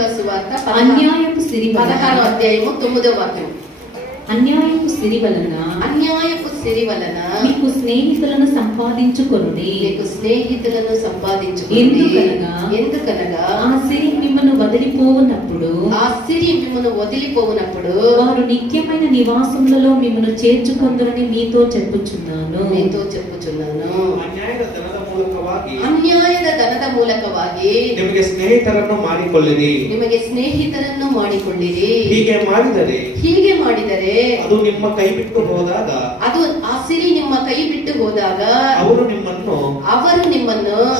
లూకా సువార్త అన్యాయపు సిరి 16వ అధ్యాయము 9వ వాక్యం. అన్యాయపు సిరి వలన మీకు స్నేహితులను సంపాదించుకొనుడి. ఎందుకనగా ఆ సిరి మిమ్మల్ని వదిలిపోవునప్పుడు వారు నిత్యమైన నివాసములలో మిమ్మల్ని చేర్చుకొందురని మీతో చెప్పుచున్నాను. ಅನ್ಯಾಯದ ಧನದ ಮೂಲಕವಾಗಿ ನಿಮಗೆ ಸ್ನೇಹಿತರನ್ನು ಮಾಡಿಕೊಳ್ಳಿರಿ. ಹೀಗೆ ಮಾಡಿದರೆ ಅದು ನಿಮ್ಮ ಕೈ ಬಿಟ್ಟು ಹೋದಾಗ, ಅದು ಆ ಸಿರಿ ನಿಮ್ಮ ಕೈ ಬಿಟ್ಟು ಹೋದಾಗ ಅವರು ನಿಮ್ಮನ್ನು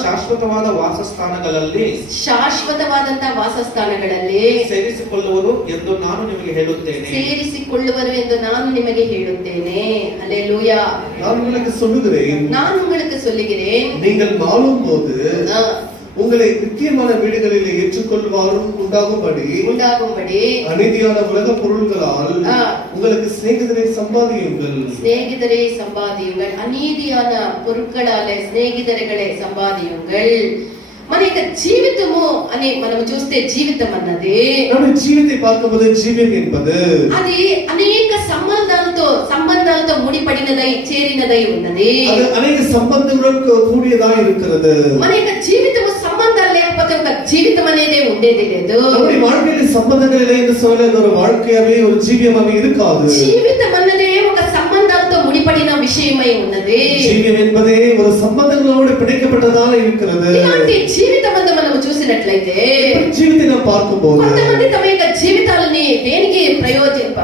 ಶಾಶ್ವತವಾದಂತಹ ವಾಸಸ್ಥಾನಗಳಲ್ಲಿ ಸೇರಿಸಿಕೊಳ್ಳುವರು ಎಂದು ನಾನು ನಿಮಗೆ ಹೇಳುತ್ತೇನೆ. ಹಲ್ಲೆಲೂಯಾ. நான் உங்களுக்கு சொல்லுகிறேன், நீங்கள் வாழும்போது உங்களை நித்தியமான வீடுகளிலே ஏற்றுக்கொள்வாரும் உண்டாகும்படி அநீதியான உலக பொருள்களால் உங்களுக்கு சிநேகிதரை சம்பாதியுங்கள். అనీతిயான பொருட்களாலே స్నేహితులే సంపాదించుங்கள். మన యొక్క జీవితము అని మనం చూస్తే జీవితం అన్నది, நம்ம జీవితం பார்க்கும்போது జీవితం என்பது అది అనేక సంబంధాలతో ముడిపడినదై చేరినదై ఉన్నది. அது అనేక సంబంధములకు కూడియదా இருக்கிறது. మన యొక్క జీవితము సంబంధాలు లేకపోతే ఒక జీవితం అనేది ఉండేది లేదు. நம்முடைய வாழ்க்கையில சம்பந்தங்கள் இல்லை என்று சொல்லாத ஒரு வாழ்க்கையாவே ஒரு ஜீவியமாவே இருக்காது. జీవితం అన్నదే ఒక సంబంధాలతో ముడిపడిన విషయమై ఉన్నది. జీవితం என்பதே ஒரு சம்பந்தங்களோடு பிணைக்கப்பட்டதாக இருக்கிறது. ఇలాంటి జీవితం అంతా మనం చూసినట్లయితే జీవితం நாம் பார்க்கும்போது కొంతమంది తమ యొక్క జీవితాలని దేనికి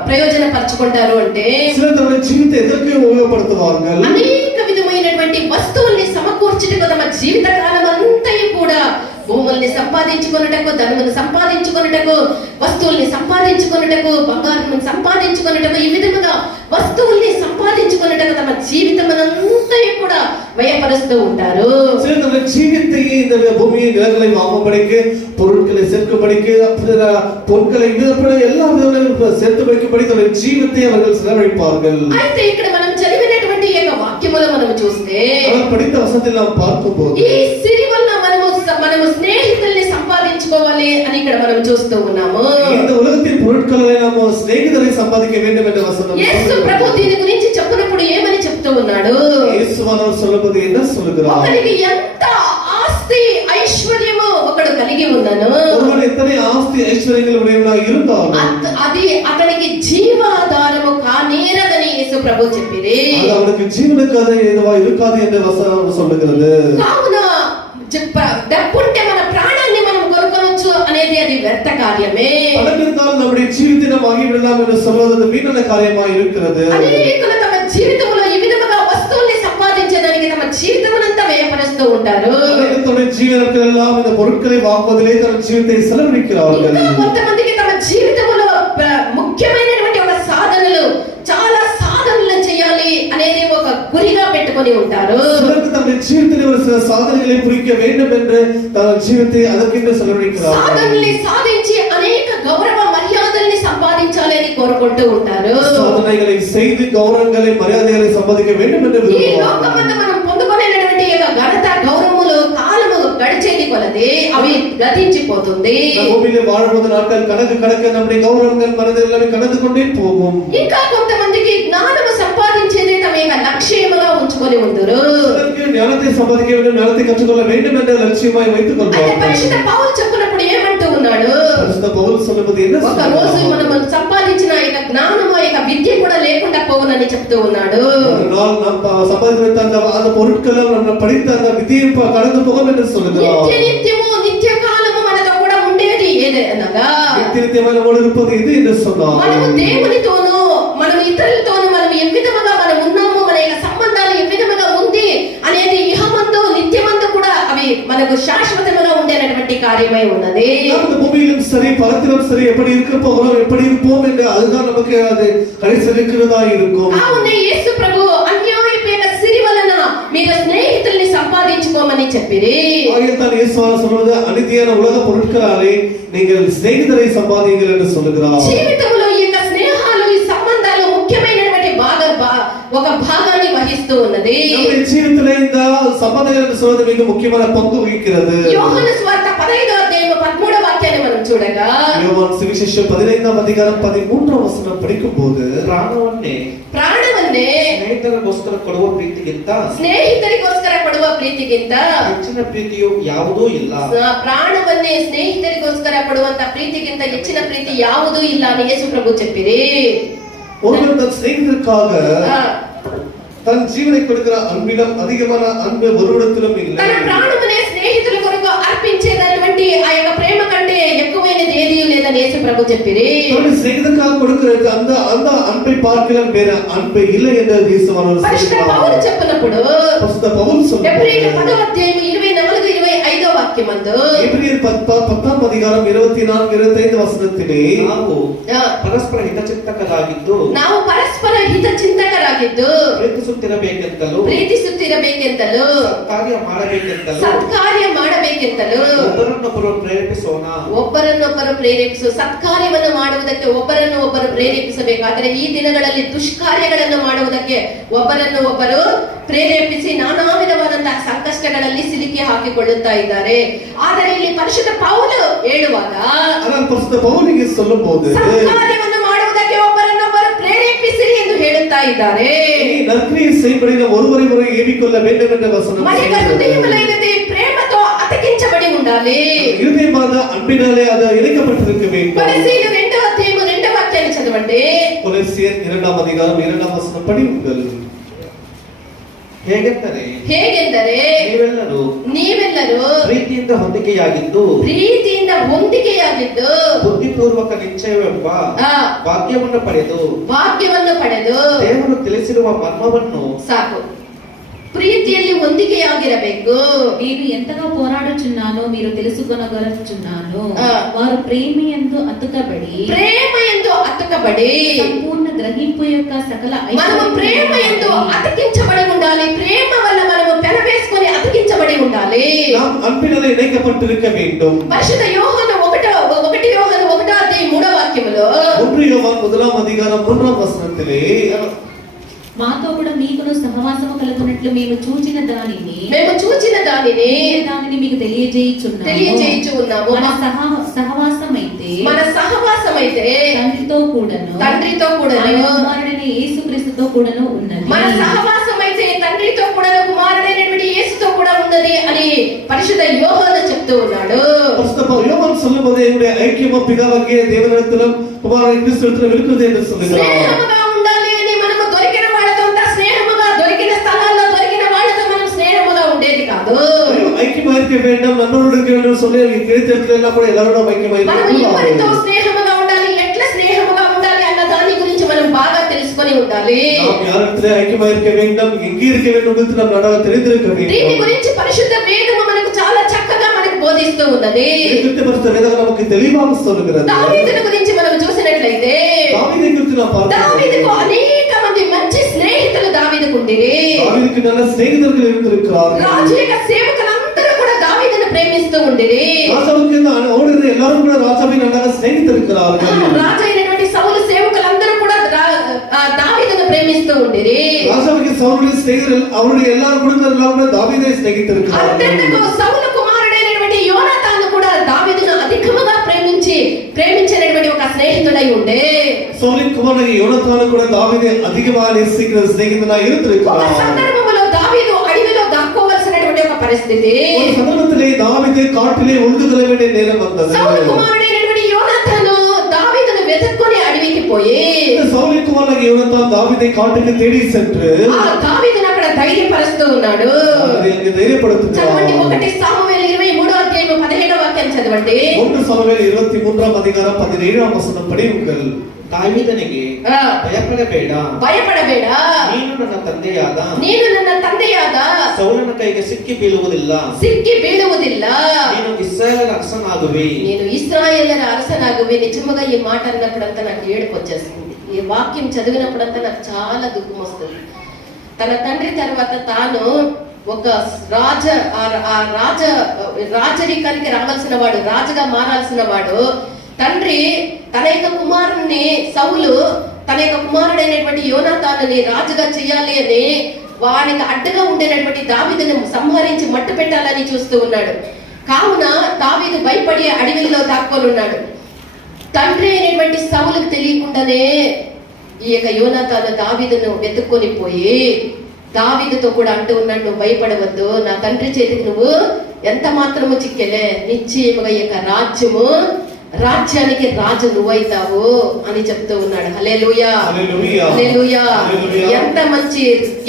ప్రయోజనపరచుకుంటారు అంటే, சிலர் జీవితం ఎదరికి ఉపయోగపడుతున్నారు. అనేక విధమైనటువంటి వస్తువుల్ని సమకూర్చుటకు తమ జీవిత కాలం అంతా కూడా భూముల్ని సంపాదించుకొనుటకు, ధనమును సంపాదించుకొనుటకు, వస్తువుల్ని సంపాదించుకొనుటకు, బంగారం సంపాదించుకొనుటకు, ఈ విధముగా వస్తువుల్ని సంపాదించుకొనుటకు తమ జీవితమంతా కూడా వ్యయపరుస్తూ ఉంటారు. சிலர் ஜீவித்தை இந்த பூமியை நிலங்களை வாங்கும்படிக்கு, பொருட்களை சேர்க்கும்படிக்கு, பொருட்களை எல்லா விதங்களும் சேர்த்து வைக்கும்படி தன்னுடைய జీవిத்தை அவர்கள் செலவழிப்பார்கள். అయితే ఇక్కడ మనం చదివినటువంటి ఈ వాక్యములో మనం చూస్తే, படித்த வசனத்தில் நாம் பார்க்கும்போது ఈ సిరి వల్ల మనము స్నేహితుల్ని సంపాదించుకోవాలి అని ఇక్కడ మనం చూస్తూ ఉన్నాము. இந்த உலகத்தின் பொருட்களை நாம் స్నేహితుల్ని సంపాదించ வேண்டும் என்ற வசனம் యేసు ప్రభు దీని గురించి చెప్పినప్పుడు ఏమని చెప్తూ ఉన్నాడు? యేసువానவர் சொல்லும்போது என்ன சொல்லுகிறார்? ఒకరికి ఎంత ఆస్తి ఐశ్వర్యము ఒకడు కలిగి ఉన్నాను, ஒருவன் எத்தனை ஆஸ்தி ஐஸ்வர்யங்கள் உடையவனாக இருந்தாலும் అది అతనికి జీవాధారము కానేరదని యేసు ప్రభు చెప్పిరి. அது அவனுக்கு ஜீவனுக்காக ஏதுவா இருக்காது என்று வசனம் சொல்லுகிறது. కావున డబ్బుంటే మన ప్రాణాన్ని మనం కొనుక్కొనొచ్చు అనేది అది వ్యర్థ కార్యమే. பணம் இருந்தால் நம்முடைய ஜீவித்தை நாம் வாங்கிவிடலாம் என்று சொல்வது வீணான காரியமாக இருக்கிறது. అనేకులు తమ జీవితంలో ఈ విధముగా వస్తువుల్ని సంపాదించడానికి తమ జీవితమునంతా వ్యయపరుస్తూ ఉంటారు. தன்னுடைய ஜீவனத்தில் எல்லாம் இந்த பொருட்களை வாங்குவதிலே தன் జీవితాన్ని செலவழிக்கிறார்கள். కొంతమందికి తమ జీవితంలో ముఖ్యమైనటువంటి ఒక సాధనలు, చాలా సాధనలు చేయాలి అనేది ఒక గురిగా పెట్టుకొని ఉంటారు. தன்னுடைய జీవితంలో சில సాధనகளை புரிக்க வேண்டும் என்று தன் జీవితాన్ని அதற்கென்று செலவழிக்கிறார்கள். సాధనల్ని సాధించి అనేక గౌరవ మర్యాదల్ని సంపాదించాలని కోరుకుంటూ ఉంటారు. సాధనகளை செய்து గౌరవங்களை మర్యాదகளை సంపాదించ வேண்டும் என்று ఈ లోకమంతా మనం పొందుకునేటువంటి యొక్క ఘనత గౌరవములు కాలము గడిచేది కొలది అవి గతించిపోతుంది. భూమిలో వాడుతున్న నాటకాలు కడక நம்முடைய గౌరవங்கள் మర్యాదలు எல்லாமே கடந்து கொண்டே போகும். ఇంకా కొంతమందికి జ్ఞానము సంపాదించేదే తమ యొక్క లక్ష్యముగా ఉంచుకొని ఉందరు. జ్ఞానத்தை సంపాదించ வேண்டும், జ్ఞానத்தை కற்றுకొள்ள வேண்டும் என்ற లక్ష్యமாய் வைத்துக் கொள்வார்கள். పరిశుద్ధ పౌలు చెప్పినప్పుడు ఏమంటూ ఉన్నాడు? పరిశుద్ధ పౌలు சொல்லும்போது என்ன ఒక రోజు మనం సంపాదించిన యొక్క జ్ఞానము యొక్క విద్య కూడా లేకుండా పోవునని చెప్తూ ఉన్నాడు. நாம் சம்பாதித்த அந்த பொருட்களை நம்ம படித்த அந்த விதியை கடந்து போகும் என்று சொல்லுகிறார். నిత్యము నిత్య కాలము మనతో కూడా ఉండేది ఏదనగా నిత్యమైన వాడు இருப்பது ఇది என்று சொன்னார். మనము దేవునితోను, మనం ఇతరులతోను మనం ఏ విధముగా మనం ఉన్నాము, మన యొక్క సంబంధాలు ఏ విధముగా ఉంది అనేది ఇహమందు నిత్యమందు కూడా అవి మనకు శాశ్వతంగా ఉండేటువంటి కార్యమై ఉన్నది. நமது பூமியிலும் சரி பரத்திலும் சரி எப்படி இருக்க போகிறோம், எப்படி இருப்போம் என்று அதுதான் நமக்கு அது கடைசிக்கிறதா இருக்கும். కావున యేసు ప్రభు అన్యాయపు యొక్క సిరి వలన మీరు స్నేహితుల్ని సంపాదించుకోమని చెప్పిరి. ஆகையால் இயேசுவானவர் சொல்வது அநீதியான உலக பொருட்களாலே நீங்கள் சிநேகிதரை சம்பாதியுங்கள் என்று சொல்கிறார். జీవితంలో ఈ యొక్క స్నేహాలు, ఈ సంబంధాలు ముఖ్యమైనటువంటి ఒక భాగాన్ని వహిస్తూ ఉన్నది. நம்முடைய జీవితంలో இந்த సంబంధాలు சொல்வது மிக முக்கியமான பங்கு வகிக்கிறது. యోహాను సువార్త 15వ అధ్యాయం 13వ వాక్యాన్ని మనం చూడగా யோவான் சுவிசேஷம் 15ஆம் அதிகாரம் 13ஆம் வசனம் படிக்கும்போது ಪ್ರಾಣವನ್ನೇ ಸ್ನೇಹಿತರಿಗೋಸ್ಕರ ಕೊಡುವ ಪ್ರೀತಿಗಿಂತ ಸ್ನೇಹಿತರಿಗೋಸ್ಕರ ಕೊಡುವ ಪ್ರೀತಿಗಿಂತ ಹೆಚ್ಚಿನ ಪ್ರೀತಿಯು ಯಾವುದೂ ಇಲ್ಲ. ಪ್ರಾಣವನ್ನೇ ಸ್ನೇಹಿತರಿಗೋಸ್ಕರ ಕೊಡುವಂತ ಪ್ರೀತಿಗಿಂತ ಹೆಚ್ಚಿನ ಪ್ರೀತಿ ಯಾವುದೂ ಇಲ್ಲ ಅಂತ ಯೇಸು ಪ್ರಭು చెప్పిరి. ஒருவர் தன் சிநேகிதருக்காக தன் ஜீவனை கொடுக்கிற அன்பிடம் அதிகமான அன்பு ஒருவரிடத்திலும் இல்லை. తన ప్రాణమునే స్నేహితుల కొరకు అర్పించేటటువంటి ఆ యొక్క ప్రేమ కంటే ఎక్కువైనది ఏదీ లేదని యేసు ప్రభు చెప్పిరి. తన స్నేహితుడికి கொடுக்கிறது அந்த అன்பை பார்க்கலாம் வேற అன்பే இல்லை என்று యేసువారు పరిశుద్ధ పౌలు చెప్పినప్పుడు పరిశుద్ధ పౌలు ఎబ్రియలు 10వ అధ్యాయం 24 25వ వాక్యమందు ఎబ్రియలు 10వ అధ్యాయం 24 25 వచనத்திலே ಪರಸ್ಪರ ಹಿತಚಿಂತಕರಾಗಿದ್ದು ಪ್ರೀತಿಸುತ್ತಿರಬೇಕೆಂತಲೂ ಸತ್ಕಾರ್ಯ ಮಾಡಬೇಕೆಂತಲೂ ಒಬ್ಬರನ್ನೊಬ್ಬರು ಪ್ರೇರೇಪಿಸು. ಸತ್ಕಾರ್ಯವನ್ನು ಮಾಡುವುದಕ್ಕೆ ಒಬ್ಬರನ್ನು ಒಬ್ಬರು ಪ್ರೇರೇಪಿಸಬೇಕಾದರೆ ಈ ದಿನಗಳಲ್ಲಿ ದುಷ್ಕಾರ್ಯಗಳನ್ನು ಮಾಡುವುದಕ್ಕೆ ಒಬ್ಬರನ್ನು ಒಬ್ಬರು ಪ್ರೇರೇಪಿಸಿ ನಾನಾ ವಿಧವಾದಂತಹ ಸಂಕಷ್ಟಗಳಲ್ಲಿ ಸಿಲುಕಿ ಹಾಕಿಕೊಳ್ಳುತ್ತಾ ಇದ್ದಾರೆ. ಆದರೆ ಇಲ್ಲಿ ಪರಿಶುದ್ಧ ಪೌಲು ಹೇಳುವಾಗ ಪರಿಶುದ್ಧ ಪೌಲಿಗೆ சொல்லும்போது ಸತ್ಕಾರ್ಯವನ್ನು ಮಾಡುವುದಕ್ಕೆ ಒಬ್ಬರನ್ನೊಬ್ಬರು ಪ್ರೇರೇಪಿಸಿರಿ ಎಂದು ಹೇಳುತ್ತಾ ಇದ್ದಾರೆ. நற்கிரியை செய்படின ஒருவரை ஒருவர் ஏவிக்கொள்ள வேண்டும் என்ற வசனம். మన హృదయములైనది ప్రేమతో అతికించబడి ఉండాలి. హృదయమాద అన్பிనాలే అది ఇణికపట్టిருக்க வேண்டும். కొలస్సీయులు 2వ అధ్యాయం 2వ వాక్యాన్ని చదవండి. కొలస్సీయులు 2వ అధ్యాయం 2వ వచనం படியுங்கள். ಹೇಗೆಂದರೆ ನೀವೆಲ್ಲರೂ ಪ್ರೀತಿಯಿಂದ ಹೊಂದಿಕೆಯಾಗಿದ್ದು ಬುದ್ಧಿಪೂರ್ವಕ ನಿಶ್ಚಯವೆಂಬ ಭಾಗ್ಯವನ್ನು ಪಡೆದು ದೇವರು ತಿಳಿಸಿರುವ ಮರ್ಮವನ್ನು ಸಾಕು. ప్రీతిಯಲ್ಲಿ ಹೊಂದಿಕೆಯಾಗಿರಬೇಕು. నేను ఎంతగా పోరాడుచున్నానో మీరు తెలుసుకొనగలుగుచున్నాను. వారు ప్రేమయందు అతుకబడి సంపూర్ణ గ్రహింపు యొక్క సకల మనము ప్రేమయందు అతికించబడి ఉండాలి. ప్రేమ వల్ల మనము పెనవేసుకొని అతికించబడి ఉండాలి. நாம் அன்பினாலே இணைக்கப்பட்டிருக்க வேண்டும். పరిశుద్ధ యోహాను 1వ అధ్యాయం 3వ వాక్యములో 1 యోహాను 1వ అధ్యాయం 3వ వచనத்திலே మాతో కూడా మీకును సహవాసము కలుగునట్లు మేము చూచిన దానిని మీకు తెలియజేయుచు ఉన్నాము. మన సహవాసమైతే తండ్రితో కూడాను కుమారుడైన యేసుక్రీస్తుతో కూడాను ఉన్నది. మన సహవాసమైతే తండ్రితో కూడాను కుమారుడైనటువంటి యేసుతో కూడా ఉన్నది అని పరిశుద్ధ యోహాను చెప్తూ ఉన్నాడు. పరిశుద్ధ యోహాను சொல்லும்போது என்னுடைய ஐக்கியம் பிதாவாகிய தேவனிடத்திலும் குமாரனாகிய கிறிஸ்துவிடத்திலும் இருக்கிறது என்று சொல்கிறார். స్నేహముగా ఉండాలి అని మనము దొరికిన వాళ్ళతో స్నేహముగా దొరికిన స్థలాల్లో దొరికిన వాళ్ళతో మనం స్నేహముగా ఉండేది కాదు. ஐக்கியமா இருக்க வேண்டும், நண்பரோடு இருக்க வேண்டும் சொல்லி கிடைத்ததுல எல்லாம் கூட எல்லாரோடும் ஐக்கியமா మనం ఎవరితో స్నేహముగా ఉండాలి, ఎట్లా స్నేహముగా ఉండాలి అన్న దాని గురించి మనం బాగా తెలుసుకొని ఉండాలి. நாம் யாரிடத்திலே ஐக்கியமா இருக்க வேண்டும், எங்கே இருக்க வேண்டும் என்று நாம் நன்றாக தெரிந்திருக்க வேண்டும். దీని గురించి పరిశుద్ధ వేదము మనకు చాలా చక్కగా మనకు బోధిస్తూ ఉన్నది. இந்த పరిశుద్ధ వేదం நமக்கு தெளிவாக சொல்லுகிறது. దావీదుని గురించి మనం చూసినట్లయితే దావీదు గురించి நாம் பார்த்தோம். దావీదుకు అనేక మంది మంచి స్నేహితులు దావీదుకు ఉండిరి. దావీదుకు நல்ல స్నేహితులు இருந்திருக்கிறார்கள். రాజు యొక్క సేవకులందరూ కూడా దావీదును ప్రేమిస్తూ ఉండిరి. రాజుకి ఓడిన எல்லாரும் கூட ராஜாவை நன்றாக స్నేహితులుக்கிறார்கள். రాజు అయినటువంటి సౌలు సేవకులందరూ కూడా దావీదును ప్రేమిస్తూ ఉండిరి. రాజుకి సౌలు స్నేహితులు அவருடைய எல்லாரும் కూడా దావీదే స్నేహితులుக்கிறார்கள். అంతేందుకు సౌలు కుమారుడైనటువంటి యోనాతాను కూడా దావీదును అధికముగా ప్రేమించినటువంటి ఒక స్నేహితుడై ఉండే. సౌలిన్ కుమారుడైన యోనాతాను కూడా దావీదే అధికముగా నేర్చుకున్న స్నేహితుడై இருந்திருக்கிறார். ఒక సందర్భంలో దావీదు అడవిలో దాక్కోవాల్సినటువంటి ఒక పరిస్థితి. ఒక సందర్భంలో దావీదు కాటిలో ఒందుకొల వేண்டிய நேரம் வந்தது. సౌలు కుమారుడైనటువంటి యోనాతాను దావీదును వెతుక్కొని అడవికి పోయి సౌలిన్ కుమారుడైన యోనాతాను దావీదే కాటికి తేడి சென்று దావీదును అక్కడ ధైర్యపరుస్తూ ఉన్నాడు. దావీదుని ధైర్యపడుతున్నాడు. చదవండి 1 సామువేలు 23వ అధ్యాయం 17వ వాక్యం చదవండి. 1 సామువేలు 23వ అధ్యాయం 17వ వచనం படியுங்கள். దావీదನಿಗೆ ಭಯಪಡಬೇಡ, ನೀನು ನನ್ನ ತಂದೆಯಾದ ಸೌಲನ ಕೈಗೆ ಸಿಕ್ಕಿ ಬೀಳುವುದಿಲ್ಲ, ನೀನು ఇశ్రాయేలుల అరసనాగువి. నిజంగా ఈ మాట అన్నప్పుడంతా నాకు ఏడుపు వచ్చేస్తుంది. ఈ వాక్యం చదివినప్పుడంతా నాకు చాలా దుఃఖం వస్తుంది. తన తండ్రి తర్వాత తాను ఒక రాజరికానికి రావాల్సిన వాడు, రాజుగా మారాల్సిన వాడు. తండ్రి తన యొక్క కుమారుణ్ణి సౌలు తన యొక్క కుమారుడైనటువంటి యోనాతానుని రాజుగా చేయాలి అని వానికి అడ్డుగా ఉండేటటువంటి దావీదుని సంహరించి మట్టు పెట్టాలని చూస్తూ ఉన్నాడు. కావున దావీదు భయపడి అడవిలో దాక్కొని ఉన్నాడు. తండ్రి అయినటువంటి సౌలుకు తెలియకుండానే ఈ యొక్క యోనాతాను దావీదును వెతుక్కొని పోయి దావీదుతో కూడా అంటూ ఉన్నాడు, నువ్వు భయపడవద్దు, నా తండ్రి చేతికి నువ్వు ఎంత మాత్రము చిక్కెలే, నిశ్చయముగా ఈ యొక్క రాజ్యానికి రాజు నువ్వైతావు అని చెప్తూ ఉన్నాడు. హల్లెలూయా, హల్లెలూయా.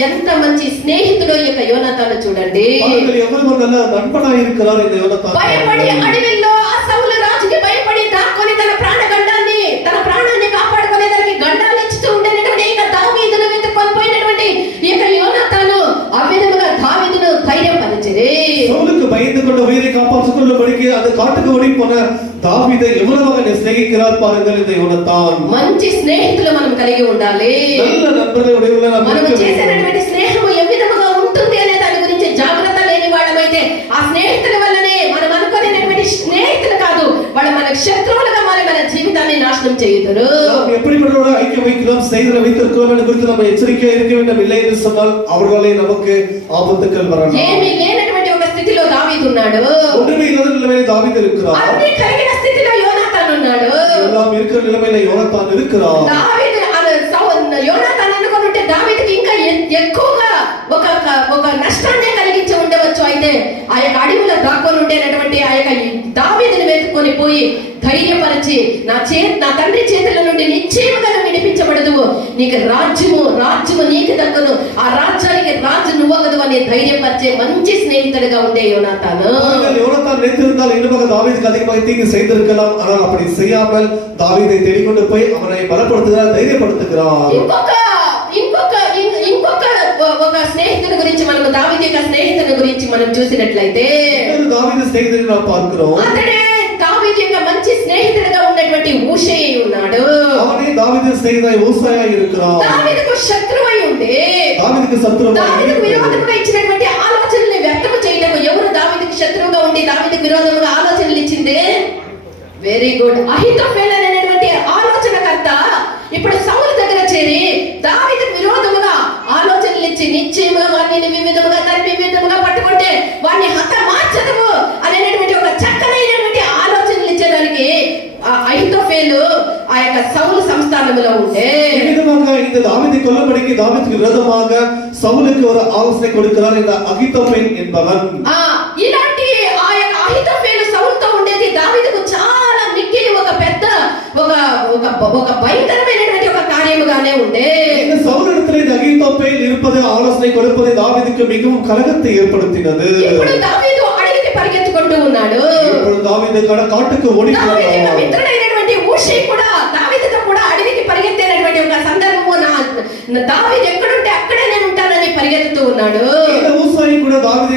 ఎంత మంచి స్నేహితుడు ఈ యొక్క యోనాతాను చూడండి. భయపడి అడవిలో ఆ సౌలు రాజుకి భయపడి దాక్కొని తన ప్రాణాన్ని కాపాడుకునేదానికి గండాలు ఇస్తూ ఉండేటటువంటి ఈ యొక్క దావీదును వెతుక్కొని పోయినటువంటి ఈ యొక్క యోనాతాను ఆ విధముగా దావీదును ధైర్యపరిచిరి. சவுலுக்கு பயந்து கொண்டு உயிரை காப்பாற்றிக்கொள்ளும்படிக்கு அந்த காட்டுக்கு ஓடி போன தாவீதை எவ்வளவு சிநேகிக்கிறார் பாருங்கள் இந்த யோனத்தான். మంచి స్నేహితులు మనం కలిగి ఉండాలి. நல்ல நண்பர்களை உடையவர்கள మనం చేసేటటువంటి స్నేహము ఏ విధముగా ఉంటుంది అనే దాని గురించి జాగ్రత్త లేని వాళ్ళమైతే ఆ స్నేహితుల వల్లనే మనం అనుకునేటువంటి స్నేహితులు కాదు, వాళ్ళు మనకు శత్రువులుగా మారి మన జీవితాన్ని నాశనం చేయుదురు. நாம் எப்படிப்பட்டவரோட ஐக்கியம் வைக்கிறோம், ஸ்நேகிதரை வைத்திருக்கிறோம் என்று குறித்து நம்ம எச்சரிக்கையா இருக்க வேண்டும். இல்லை என்று சொன்னால் அவர்களே நமக்கு ஆபத்துக்கள் வரலாம். ఏమీ లేనటువంటి ఒక స్థితిలో దావీదు ఉన్నాడు, ஒன்றுமே இல்லாத நிலைமையில் தாவீது இருக்கிறார். అన్ని కలిగిన స్థితిలో యోనాతాను ఉన్నాడు. எல்லாம் இருக்கிற நிலைமையில யோனத்தான் இருக்கிறார். దావీదు యోనాతాను అనుకుంటే దావీదుకి ఇంకా ఎక్కువగా ఒక నష్టాన్ని కలిగించి ఉండవచ్చు. అయితే ఆ యొక్క అడవిలో దాక్కొని ఉండేటటువంటి ఆ యొక్క దావీదుని వెతుక్కొని పోయి ధైర్యపరిచి నా తండ్రి చేతుల నుండి నిశ్చయముగా విడిపించబడదు, నీకు రాజ్యము నీకు దక్కను, ఆ రాజ్యానికి రాజు నువ్వగదు అని ధైర్యపరిచే మంచి స్నేహితుడిగా ఉండే యోనాతాను. யோனத்தான் நினைத்திருந்தால் இன்னும் தாவீதுக்கு அதிகமாக தீங்கு செய்திருக்கலாம். ஆனால் அப்படி செய்யாமல் தாவீதை தேடிக்கொண்டு போய் அவனை பலப்படுத்துகிறார், தைரியப்படுத்துகிறார். ఒక స్నేహితుడి గురించి మనం దావీదు యొక్క స్నేహితుడి గురించి మనం చూసినట్లయితే దావీదు స్నేహితుడిని మనం பார்க்கிறோம். అతడే దావీదు యొక్క మంచి స్నేహితుడిగా ఉన్నటువంటి ఊషయి ఉన్నాడు. அவனே దావీదు స్నేహితుడై ఊషయి இருக்கிறான். దావీదుకు శత్రువై ఉండి దావీదుకు శత్రువు దావీదుకు విరోధముగా ఇచ్చినటువంటి ఆలోచనల్ని వ్యక్తం చేయటకు ఎవరు దావీదుకు శత్రువుగా ఉండి దావీదుకు విరోధముగా ఆలోచనలు ఇచ్చింది? వెరీ గుడ్, అహీతోఫెల్ అనేటువంటి ఆలోచనకర్త ఇప్పుడు సౌలు దగ్గర చేరి దావీదుకు విరోధముగా ఆలోచనలు ఇచ్చి నిశ్చయముగా వారిని వివిధముగా పట్టుకుంటే వారిని హతమార్చదము అనేటువంటి ఒక చక్కనైనటువంటి ఆలోచనలు ఇచ్చేదానికి అహీతోఫెలు ఆ యొక్క సౌలు సంస్థానంలో ఉంటే இந்த தாவீதை கொல்லும்படிக்கு தாவீதுக்கு விரோதமாக சவுலுக்கு ஒரு ஆலோசனை கொடுக்கிறார் இந்த அகித்தோபேல் என்பவன். ఇలాంటి ఆ యొక్క అహీతోఫెలు సౌలుతో ఉండేది దావీదుకు చాలా మిక్కిలి ఒక పెద్ద ఒక భయంకరమైనటువంటి ఒక కార్యముగానే ఉండే. இந்த சவுலிடத்தில் இந்த அகித்தோபேல் இருப்பது, ஆலோசனை கொடுப்பது தாவீதுக்கு மிகவும் கலகத்தை ஏற்படுத்தினது. ఇప్పుడు దావీదు అడవికి పరిగెత్తుకుంటూ ఉన్నాడు. ఇప్పుడు దావీదు కాட்டுకు ఓడిపోయాడు. దావీదు మిత్రుడైనటువంటి ఊషయి కూడా దావీదుతో కూడా అడవికి పరిగెత్తేటటువంటి ఒక సందర్భము దావీదు ఎక్కడుంటే అక్కడే నేను ఉంటానని పరిగెత్తుతూ ఉన్నాడు. ఊషయి కూడా దావీదు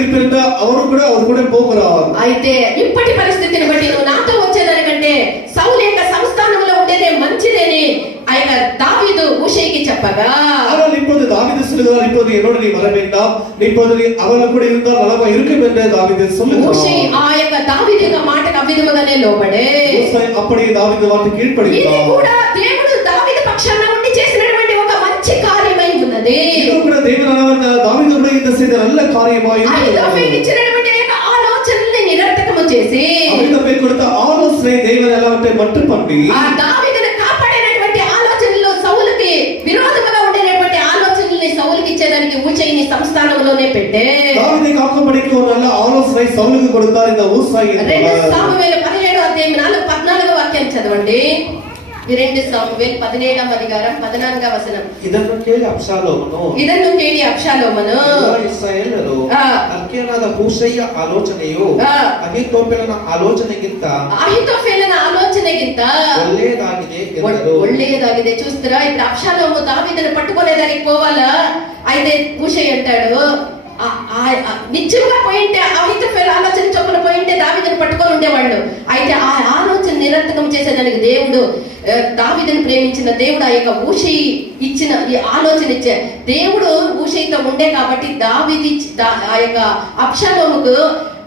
ఈర్పెంట அவர் கூட போகிறார். అయితే ఇప్పటి పరిస్థితిని బట్టి నువ్వు నాతో వచ్చేదానికంటే సౌలు యొక్క సంస్థానంలో ఉండేదే మంచిదని ఆ యొక్క దావీదు ఊషయికి చెప్పగా, ஆனால் இப்போது தாவீது சொல்கிறார், இப்போது என்னோடு நீ வர வேண்டாம், இப்போது நீ அவள் கூட இருந்தால் நலமா இருக்கும் என்று தாவீது சொல்லுகிறார். ఊషయి ఆ యొక్క దావీదు యొక్క మాటకు అవిధముగానే లోబడే ఊషయి அப்படியே దావీదు వాటికి కీழ்పడినాడు. ఇది కూడా దేవుడు దావీదు పక్షాన ఉండి చేసినటువంటి ఒక మంచి కార్యమై ఉన్నది. ఇది కూడా దేవుడు దావీదుపై చేసిన நல்ல కార్యమై ఉన్నది. అహీతోఫెలు ఇచ్చినటువంటి ఆలోచనల్ని నిరర్థకము చేసి అహీతోఫెలు కొడుత ఆలోచన దేవుని ఎలాంటి మట్టు పండి ఆ దావీదును కాపాడేటటువంటి ఆలోచనలు సౌలుకి విరోధముగా ఉండేటటువంటి ఆలోచనల్ని సౌలుకి ఇచ్చేదానికి ఊషయిని సంస్థానంలోనే పెట్టే దావీదు కాపాడడానికి ఒక நல்ல ఆలోచన సౌలుకు కొడతారు இந்த ఊషయి. 2 సామువేలు 17వ అధ్యాయం 14వ వాక్యం చదవండి. 2 సామువేలు 17వ అధ్యాయం 14వ వచనం. ಇದನ್ನು ಕೇಳಿ ಅಬ್ಷಾಲೋಮನು ಇಸ್ರಾಯೇಲರು ಅರ್ಕೀಯನಾದ ಹೂಷೈಯ ಆಲೋಚನೆಯು ಅಹೀತೋಫೆಲನ ಆಲೋಚನೆಗಿಂತ ఒళ్ళేదాಗಿದೆ. చూస్తారా, ఇప్పుడు అబ్షాలోము దావీదుని పట్టుకునేదానికి పోవాలా, అయితే హూషయి అంటాడు నిజంగా పోయింటే అహీతోఫెలు ఆలోచన చొప్పున పోయింటే దావీదుని పట్టుకొని ఉండేవాళ్ళు. అయితే ఆ ఆలోచన నిరర్థకం చేసేదానికి దేవుడు దావీదుని ప్రేమించిన దేవుడు ఆ యొక్క ఊషయి ఇచ్చిన ఈ ఆలోచన ఇచ్చే దేవుడు ఊషయితో ఉండే కాబట్టి దావీదు ఆ యొక్క అబ్షాలోముకు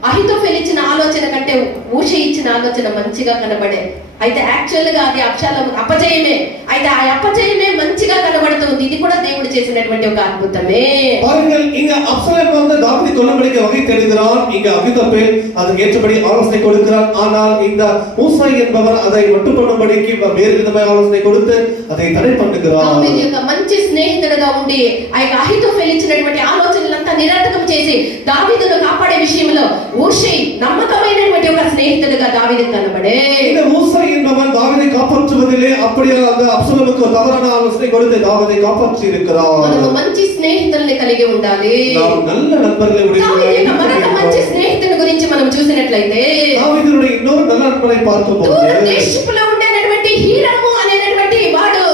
అహీతోఫెలు ఇచ్చిన ఆలోచన కంటే ఊషయి ఇచ్చిన ఆలోచన మంచిగా కనబడే. అయితే యాక్చువల్ గా అది అబ్షాలోము అపజయమే. అయితే ఆ అపజయమే మంచిగా కనబడుతుంది. ఇది కూడా దేవుడు చేసినటువంటి ఒక అద్భుతమే. பாருங்கள், இங்க அப்சலோம் வந்து தாவீதை கொல்லும்படிக்கு வகை தேடுகிறான். இங்க அகித்தோப்பேல் அதுக்கு ஏற்றபடி ஆலோசனை கொடுக்கிறான். ஆனால் இந்த மூசாய் என்பவர் அதை மட்டும் பண்ணும்படிக்கு வேறு விதமான ஆலோசனை கொடுத்து அதை தடை பண்ணுகிறார். దావీదు యొక్క మంచి స్నేహితుడుగా ఉండి ఆ యొక్క అహీతోఫెలు ఇచ్చినటువంటి ఆలోచనలంతా నిరర్థకం చేసి దావీదును కాపాడే విషయంలో హూషై నమ్మకమైనటువంటి ఒక స్నేహితుడుగా దావీదు కనబడే. இந்த மூசாய் என்பவன் தாவீதை காப்பாற்றுவதிலே அப்படியே அந்த அப்சலோமுக்கு தவறான ஆலோசனை கொடுத்து தாவீதை காப்பாற்றி இருக்கிறார். మనము మంచి స్నేహితుల్ని కలిగి ఉండాలి. நாம் நல்ல நண்பர்களை దావీదు మరొక మంచి స్నేహితుని గురించి మనం చూసినట్లయితే தாவீதுடைய இன்னொரு நல்ல நண்பனை பார்க்கும்போது దూర దేశంలో ఉండేటువంటి హీరాము అనేటువంటి వాడు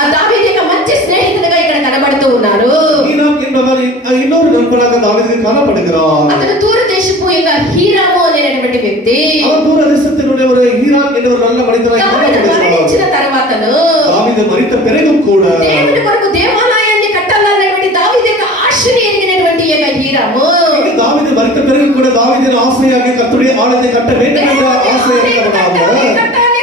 ఆ దావీదు యొక్క మంచి స్నేహితుడిగా ఇక్కడ కనబడుతూ ఉన్నారు. ஹீராம் என்பவர் இன்னொரு நண்பனாக தாவீதுக்கு காணப்படுகிறார். అతను దూర దేశపు యొక్క హీరాము అనేటువంటి వ్యక్తి. அவர் தூர தேசத்தினுடைய ஒரு ஹீராம் என்ற ஒரு நல்ல மனிதனாக దావీదు మరణించిన తర్వాతను தாவீது மரித்த பிறகும் கூட దేవుని కొరకు దేవాలయాన్ని కట్టాలనేటువంటి దావీదు యొక్క ఆశని ఎరిగినటువంటి యొక్క హీరాము தாவீது மரித்த பிறகு கூட தாவீதின் ஆசையாக கர்த்தருடைய ஆலயத்தை கட்ட வேண்டும் என்ற ஆசை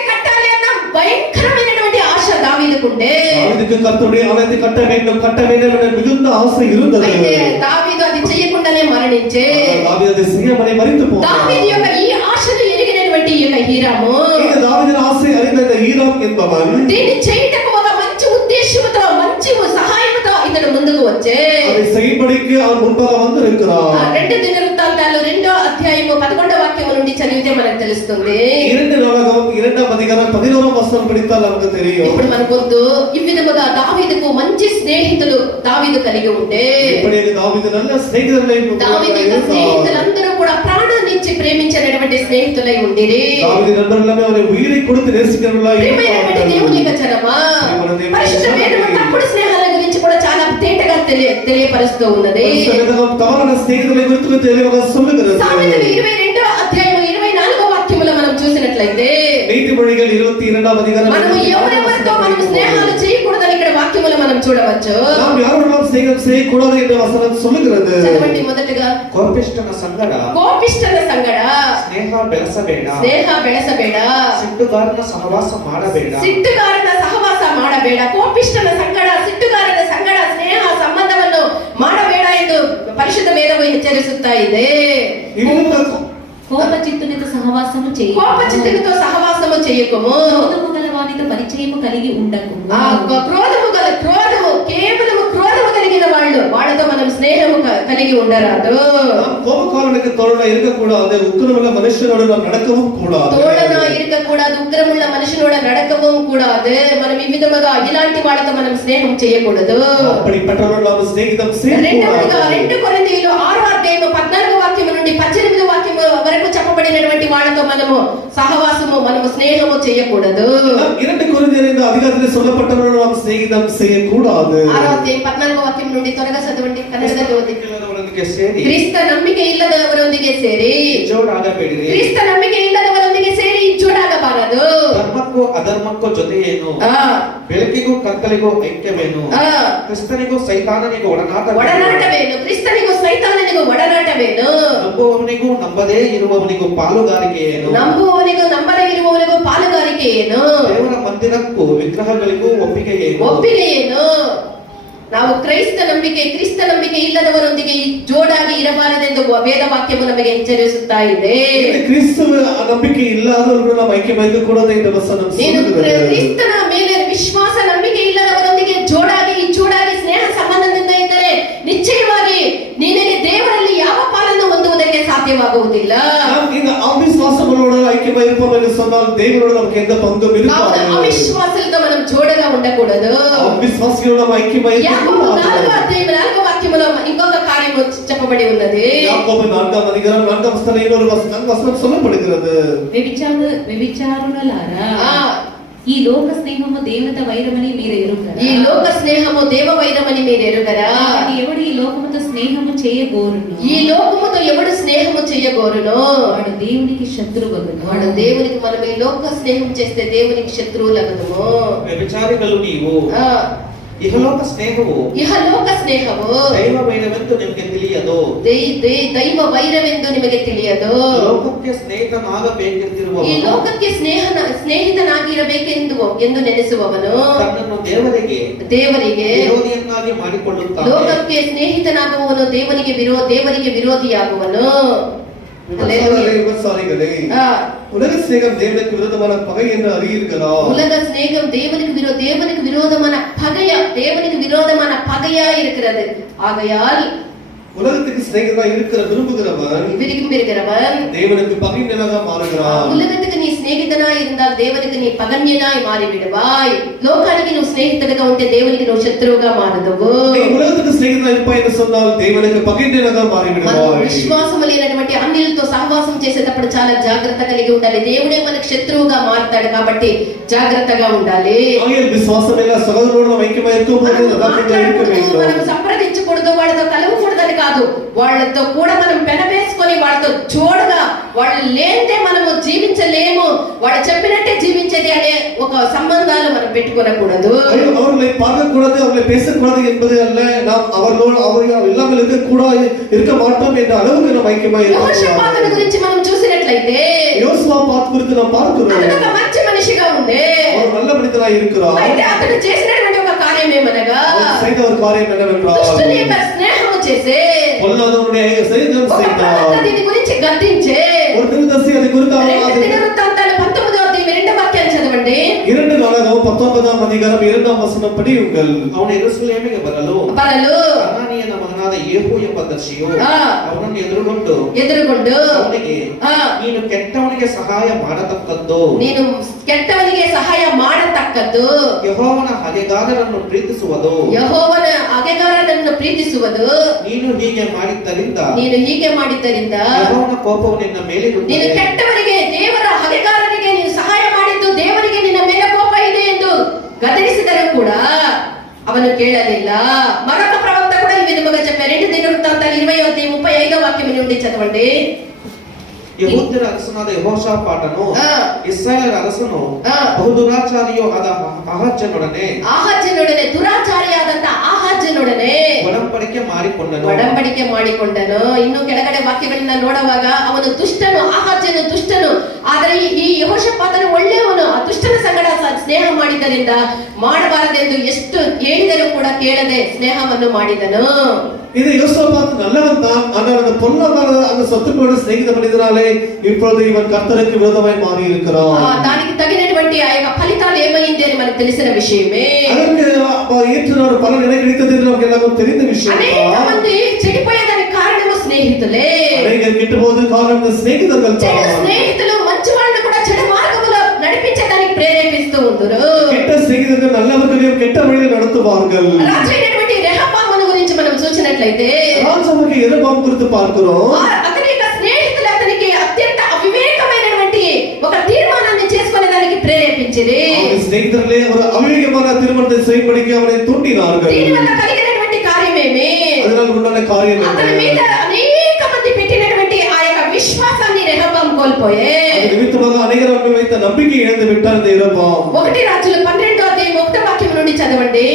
కట్టాలి అన్న భయంకరమైనటువంటి ఆశ దావీదుకుండే. தாவீதுக்கு கர்த்தருடைய ஆலயத்தை கட்ட வேண்டும் என்ற மிகுந்த ஆசை இருந்தது. అయితే దావీదు అది చేయకుండానే మరణించే. தாவீது அதை செய்யாமலே மரித்து போனார். దావీదు యొక్క ఈ ఆశను ఎరిగినటువంటి యొక్క హీరాము தாவீதின் ஆசை அறிந்த இந்த ஹீராம் என்பவன் దీన్ని చేయటకు ఒక మంచి ఉద్దేశంతో మంచి సహాయంతో ఇతడు ముందుకు వచ్చే. அதை செய்யும்படிக்கு அவன் முன்பாக வந்திருக்கிறார். 2 దినవృత్తాంతాలు 2వ అధ్యాయము 11వ వాక్యము నుండి చదివితే మనకు తెలుస్తుంది. 2 நாளாகமம் 2ஆம் அதிகாரம் 11ஆம் வசனம் படித்தால் நமக்கு தெரியும். ఇప్పుడు మనకొద్దు ఈ విధముగా దావీదుకు మంచి స్నేహితులు దావీదు కలిగి ఉంటే இப்படியாக தாவீது நல்ல சிநேகிதர்களை దావీదు యొక్క స్నేహితులందరూ కూడా ప్రాణాన్ని ఇచ్చి ప్రేమించినటువంటి స్నేహితులై ఉండిరి. தாவீது நண்பர்களே அவரை உயிரை கொடுத்து நேசிக்கிறவர்களாய் ప్రియమైనటువంటి దేవుని యొక్క జనమా, పరిశుద్ధ వేదము తప్పుడు స్నేహాల గురించి కూడా చాలా తేటగా తెలియపరుస్తూ ఉన్నది. தவறான சிநேகிதர்களை குறித்து தெளிவாக சொல்லுகிறது. సామెతలు 22వ అధ్యాయం 24వ వాక్యములో మనం చూసినట్లయితే நீதிமொழிகள் 22ஆம் அதிகாரம் మనము ఎవరెవరితో మనం స్నేహాలు చేయకూడదని ఇక్కడ వాక్యములో మనం చూడవచ్చు. நாம் யாரோடெல்லாம் சிநேகம் செய்யக்கூடாது என்று வசனம் சொல்லுகிறது. చదవండి. మొదటగా ಕೋಪಿಷ್ಠನ ಸಂಗಡ కోపిష్టన సంగడ ಸ್ನೇಹ ಬೆಳೆಸಬೇಡ, స్నేహ ಬೆಳೆಸಬೇಡ, ಸಿಟ್ಟುಗಾರನ ಸಹವಾಸ ಮಾಡಬೇಡ, ಸಿಟ್ಟುಗಾರನ ಸಹವಾಸ ಮಾಡಬೇಡ, ಕೋಪಿಷ್ಟನ ಸಂಗಡ ಸಿಟ್ಟುಗಾರನ ಸಂಗಡ ಸ್ನೇಹ ಸಂಬಂಧವನ್ನು ಮಾಡಬೇಡ ಎಂದು ಪರಿಶುದ್ಧ ವೇದವು ಎಚ್ಚರಿಸುತ್ತಾ ಇದೆ. కోపచిత్తునితో సహవాసము చేయి. కోపచిత్తునితో సహవాసము చేయకుము. క్రోధము గల వానితో పరిచయము కలిగి ఉండకుము. క్రోధము కేవలము క్రోధము కలిగిన వాళ్ళతో మనం స్నేహము కలిగి ఉండరాదు. கோபக்காரனுக்கு தோழனா இருக்கக்கூடாது, உக்கிரமுள்ள மனுஷனோடு நாம் நடக்கவும் கூடாது. తోడన ఇరకకూడదు, ఉగ్రముள்ள మనుషునోడ నడకவும் కూడదు. మనం ఈ విధముగా ఇలాంటి వాళ్ళతో మనం స్నేహం చేయకూడదు. அப்படிப்பட்டவர்கள் நாம் சிநேகிதம் செய்யக்கூடாது. 2 కొరింథీయులు 6వ అధ్యాయము 14వ వాక్యము నుండి 18వ వాక్యము వరకు చెప్పబడినటువంటి వాళ్ళతో మనము సహవాసము మనము స్నేహము చేయకూడదు. 2 కొరింథీయుల అధికారத்தில் சொல்லப்பட்டவர்கள் நாம் சிநேகிதம் செய்யக்கூடாது. 6వ అధ్యాయం 14వ వాక్యం నుండి త్వరగా చదవండి. కన్నడದಲ್ಲಿ ఓದಿ. ಸೇರಿ ಕ್ರಿಸ್ತ ನಂಬಿಕೆ ಇಲ್ಲದವರೊಂದಿಗೆ ಸೇರಿ ಜೋಡಾಗಬೇಡಿರಿ. ಕ್ರಿಸ್ತ ನಂಬಿಕೆ ಇಲ್ಲದವರೊಂದಿಗೆ ಸೇರಿ ಜೋಡಾಗಬಾರದು. ಧರ್ಮಕ್ಕೂ ಅಧರ್ಮಕ್ಕೂ ಜೊತೆಯೇನು, ಬೆಳಕಿಗೂ ಕತ್ತಲಿಗೂ ಐಕ್ಯವೇನು, ಕ್ರಿಸ್ತನಿಗೂ ಸೈತಾನನಿಗೂ ಒಡನಾಟವೇನು, ಕ್ರಿಸ್ತನಿಗೂ ಸೈತಾನನಿಗೂ ಒಡನಾಟವೇನು, ನಂಬುವವನಿಗೂ ನಂಬದೇ ಇರುವವನಿಗೂ ಪಾಲುಗಾರಿಕೆ ಏನು, ನಂಬುವವನಿಗೂ ನಂಬದೇ ಇರುವವನಿಗೂ ಪಾಲುಗಾರಿಕೆ ಏನು, ದೇವರ ಮಂದಿರಕ್ಕೂ ವಿಗ್ರಹಗಳಿಗೂ ಒಪ್ಪಿಗೆ ಏನು. ನಾವು ಕ್ರೈಸ್ತ ನಂಬಿಕೆ ಇಲ್ಲದವರೊಂದಿಗೆ ಜೋಡಾಗಿ ಇರಬಾರದೆಂದು ವೇದ ವಾಕ್ಯವು ನಮಗೆ ಎಚ್ಚರಿಸುತ್ತಾ ಇದೆ. ಕ್ರಿಸ್ತನ ನಂಬಿಕೆ ಇಲ್ಲದವರು ನಾವು ಐಕ್ಯವಾಗಿ ಕೂಡದೆ ಎಂದು ವಚನ சொல்லுகிறது. ಕ್ರಿಸ್ತನ ಮೇಲೆ ವಿಶ್ವಾಸ ನಂಬಿಕೆ ಇಲ್ಲದವರೊಂದಿಗೆ ಜೋಡಾಗಿ ಸ್ನೇಹ ಸಂಬಂಧದಿಂದ ಇದ್ದರೆ ನಿಶ್ಚಯವಾಗಿ ನಿನಗೆ ದೇವರಲ್ಲಿ ಯಾವ ಪಾಲನ್ನು ಹೊಂದುವುದಕ್ಕೆ ಸಾಧ್ಯವಾಗುವುದಿಲ್ಲ. இந்த அவிசுவாசங்களோட ஐக்கியமாக இருப்போம் என்று சொன்னால் தேவனோடு நமக்கு எந்த பங்கும் இருக்காது. అవిశ్వాసులతో మనం జోడగా ఉండకూడదు. అవిశ్వాసులతో ఐక్యమై యాకోబు 4వ అధ్యాయం 4వ వాక్యములో ఇంకొక కార్యము చెప్పబడి ఉన్నది. యాకోబు 4వ అధ్యాయం 4వ వచనం சொல்லப்படுகிறது. వ్యభిచారులారా, ఈ లోక స్నేహము దేవత వైరమని మీరు ఎరుగరా? ఈ లోక స్నేహము దేవ వైరమని మీరు ఎరుగరా? ఎవడు ఈ లోకముతో స్నేహము చేయగోరును, ఈ లోకముతో ఎవడు స్నేహము చేయగోరును వాడు దేవునికి శత్రువగును. వాడు దేవునికి, మనం ఈ లోక స్నేహం చేస్తే దేవునికి శత్రువులగుము. వ్యభిచారిಗಳು ನೀವು, ఇహలోక స్నేహము ಇಹಲೋಕ ಸ್ನೇಹವು ದೈವ ವೈರವೆಂದು ನಿಮಗೆ ತಿಳಿಯದು. ದೈವ ವೈರವೆಂದು ನಿಮಗೆ ತಿಳಿಯದು. ಲೋಕಕ್ಕೆ ಸ್ನೇಹಿತನಾಗಬೇಕೆಂದಿರುವ ಈ ಲೋಕಕ್ಕೆ ಸ್ನೇಹಿತನಾಗಿರಬೇಕೆಂದು ಎಂದು ನೆನೆಸುವವನು ತನ್ನನ್ನು ದೇವರಿಗೆ ವಿರೋಧಿಯನ್ನಾಗಿ ಮಾಡಿಕೊಳ್ಳುತ್ತಾನೆ. ಲೋಕಕ್ಕೆ ಸ್ನೇಹಿತನಾಗುವವನು ದೇವರಿಗೆ ವಿರೋಧಿಯಾಗುವನು. விவசாயிகளே, உலக சிநேகம் தேவனுக்கு விரோதமான பகை என்று அறியீர்களா? உலக சிநேகம் தேவனுக்கு விரோதமான பகையா இருக்கிறது. ஆகையால் உலகத்துக்கு சிநேகிதனா இருக்கிற விரும்புகிறவன் தேவனுக்கு பகைஞனாக மாறுகிறான். உலகத்துக்கு நீ స్నేహితునాయి இருந்தால் దేవునికి నీ పగన్యనాయి మారివిడువాయ్. లోకానికి నువ్వు స్నేహితుడిగా ఉంటే దేవునికి నువ్వు శత్రువుగా మారదువు. ఉలగத்துக்கு స్నేహితుడిగా இருப்பாய் என்று சொன்னால் தேவனுக்கு பகைஞனாக மாறிவிடுவாய். విశ్వాసం లేనటువంటి అన్యులతో సహవాసం చేసేటప్పుడు చాలా జాగ్రత్త కలిగి ఉండాలి. దేవుడే మనకు శత్రువుగా మారుతాడు కాబట్టి జాగ్రత్తగా ఉండాలి. ஆகையால் విశ్వాసమేలా సహోదరులను ఐక్యమై మనం సంప్రదించకూడదు, వాళ్ళతో కలవకూడదని కాదు. వాళ్ళతో కూడా మనం పెనవేసుకొని వాళ్ళతో జోడుగా వాళ్ళు లేందే మనము జీవించలేము, వాళ్ళు చెప్పినట్టే జీవించేది అనే ఒక సంబంధాలు మనం పెట్టుకోకూడదు. அவர்களை பார்க்க கூடாது, அவர்களை பேசக்கூடாது என்பது அல்ல. நாம் அவர்கள் இல்லாமல் இருக்க மாட்டோம் என்ற அளவுக்கு நாம் ஐக்கியமாய் இருக்கோம். యోషాపాతుని గురించి మనం చూసినట్లయితే యోషాపాతు గురించి நாம் பார்க்கிறோம். అతను ఒక మంచి మనిషిగా ఉండే, அவர் நல்ல మనిషిగా இருக்கிறார். అయితే అతను చేసినటువంటి ఒక కార్యం ఏమనగా செய்த ஒரு காரியம் என்னவென்றால் దుష్టుని యొక్క స్నేహము చేసే பொல்லாதவனுடைய స్నేహం செய்தார். దీని గురించి గద్దించే ஒரு திருதசி அதை குறித்து దినవృత్తాంతాలు 19వ అధ్యాయం 2వ వాక్యాన్ని చదవండి. 2 నాలుగవ 19వ అధికారం 2వ వచనం படியுங்கள். ಅವನು ಯೆರೂಸಲೇಮಿಗೆ ಬರಲು ಅನಾನೀಯನ ಮಗನಾದ ಯೇಹು ಎಂಬ ದರ್ಶಿಯು ಅವನನ್ನು ಎದುರುಗೊಂಡು ಅವನಿಗೆ ನೀನು ಕೆಟ್ಟವನಿಗೆ ಸಹಾಯ ಮಾಡತಕ್ಕದ್ದು ಯೆಹೋವನ ಹಗೆಗಾರರನ್ನು ಪ್ರೀತಿಸುವುದು ನೀನು ಹೀಗೆ ಮಾಡಿದ್ದರಿಂದ ಯೆಹೋವನ ಕೋಪವು ನಿನ್ನ ಮೇಲಿರುತ್ತದೆ. ನೀನು ಕೆಟ್ಟವರಿಗೆ ದೇವರ ಹಗೆಗಾರರಿಗೆ ನೀನು ಸಹಾಯ ಮಾಡಿದ್ದು ದೇವರಿಗೆ ನಿನ್ನ ಮೇಲೆ ಕೋಪ ಇದೆ ಎಂದು ಗದರಿಸಿದರೂ ಕೂಡ ಅವನು ಕೇಳಲಿಲ್ಲ. మరొక ప్రవక్త కూడా ఈ విధంగా చెప్పారు. 2 దినవృత్తాంతాలు 20వ అధ్యాయం 35వ వాక్యం నుండి చదవండి. ಯೆಹೂದ್ಯರ ಅರಸನಾದ ಯೆಹೋಷಾಫಾಟನು ಇಸ್ರಾಯೇಲರ ಅರಸನು ಬಹುದುರಾಚಾರಿಯೋ ಆದ ಆಹಾಜನೊಡನೆ ದುರಾಚಾರಿಯಾದಂತ ಆಹಾಜನೊಡನೆ ಒಡಂಬಡಿಕೆ ಮಾಡಿಕೊಂಡನು. ಇನ್ನು ಕೆಳಗಡೆ ವಾಕ್ಯಗಳನ್ನ ನೋಡುವಾಗ ಅವನು ಆಹಾಜನು ದುಷ್ಟನು, ಆದರೆ ಈ ಯೆಹೋಷಾಫಾಟನು ಒಳ್ಳೆಯವನು. ಆ ದುಷ್ಟನ ಸಂಗಡ ಸ್ನೇಹ ಮಾಡಿದ್ದರಿಂದ ಮಾಡಬಾರದೆಂದು ಎಷ್ಟು ಹೇಳಿದರೂ ಕೂಡ ಕೇಳದೆ ಸ್ನೇಹವನ್ನು ಮಾಡಿದನು. இது யோசபாத் நல்லவன் தான், ஆனால் அந்த பொல்லாதான அந்த சத்துக்களோட சிநேகித மனிதனாலே இப்பொழுது இவன் கர்த்தருக்கு விரோதமாய் மாறி இருக்கிறான். దానికి తగినటువంటి ఆ యొక్క ఫలితాలు ఏమైంది అని మనకు తెలిసిన విషయమే. அதற்கு ஏற்ற ஒரு பலன் என்ன கிடைத்தது என்று நமக்கு எல்லாரும் தெரிந்த விஷயம். అనేక మంది చెడిపోయేదానికి కారణము స్నేహితులే. అనేక కెట్టుపోదు కారణం స్నేహితులు. స్నేహితులు మంచి వాళ్ళని కూడా చెడు మార్గములో నడిపించడానికి ప్రేరేపిస్తూ ఉంటారు. கெட்ட ஸ்நேகிதர்கள் நல்லவர்களையும் கெட்ட வழியில் நடத்துவார்கள். రాజైనటువంటి రెహబామును గురించి మనం చూసినట్లయితే రాజుకి యెరొబాము గురించి பார்க்கிறோம். అతని యొక్క స్నేహితులు అతనికి అత్యంత అవివేకమైనటువంటి ఒక తీర్మానాన్ని చేసుకునేదానికి ప్రేరేపించిరి. స్నేహితులే ஒரு అవివేకమైన తీర్మానத்தை செய்யும்படிக்கு அவனை தூண்டினார்கள். దీనివల్ల కలిగినటువంటి కార్యమేమి? அதனால உண்டான காரியம் అతని మీద అనేక మంది పెట్టినటువంటి ఆ యొక్క విశ్వాసాన్ని రెహబాము కోల్పోయే. నిమిత్తமாக అనేకరు வைத்த நம்பிக்கை இழந்து விட்டார் இந்த యెరొబాము. 1 రాజులు 12వ అధ్యాయం 1వ వాక్యం నుండి చదవండి.